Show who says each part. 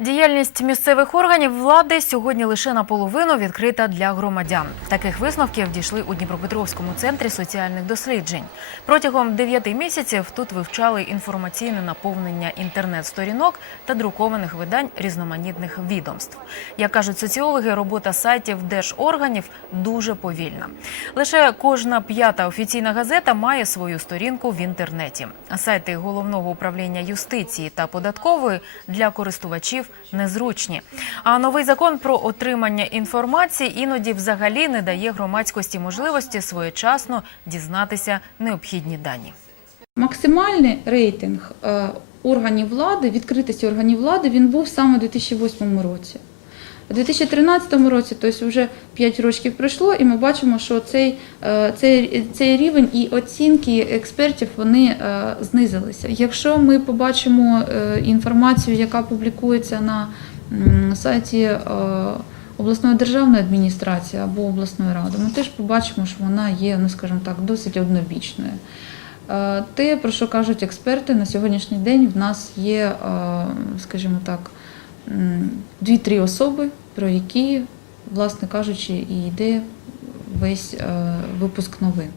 Speaker 1: Діяльність місцевих органів влади сьогодні лише наполовину відкрита для громадян. Таких висновків дійшли у Дніпропетровському центрі соціальних досліджень. Протягом дев'яти місяців тут вивчали інформаційне наповнення інтернет-сторінок та друкованих видань різноманітних відомств. Як кажуть соціологи, робота сайтів держорганів дуже повільна. Лише кожна п'ята офіційна газета має свою сторінку в інтернеті. Сайти головного управління юстиції та податкової для користувачів незручні. А новий закон про отримання інформації іноді взагалі не дає громадськості можливості своєчасно дізнатися необхідні дані.
Speaker 2: Максимальний рейтинг е, органів влади, відкритості органів влади, він був саме у 2008 році. У 2013 році, тобто вже 5 років пройшло, і ми бачимо, що цей, е, цей, цей рівень і оцінки експертів вони е, знизилися. Якщо ми побачимо е, інформацію, яка публікується на сайті обласної державної адміністрації або обласної ради, ми теж побачимо, що вона є, ну скажімо так, досить однобічною. Те, про що кажуть експерти, на сьогоднішній день в нас є, скажімо так, дві-три особи, про які, власне кажучи, і йде весь е, випуск новин.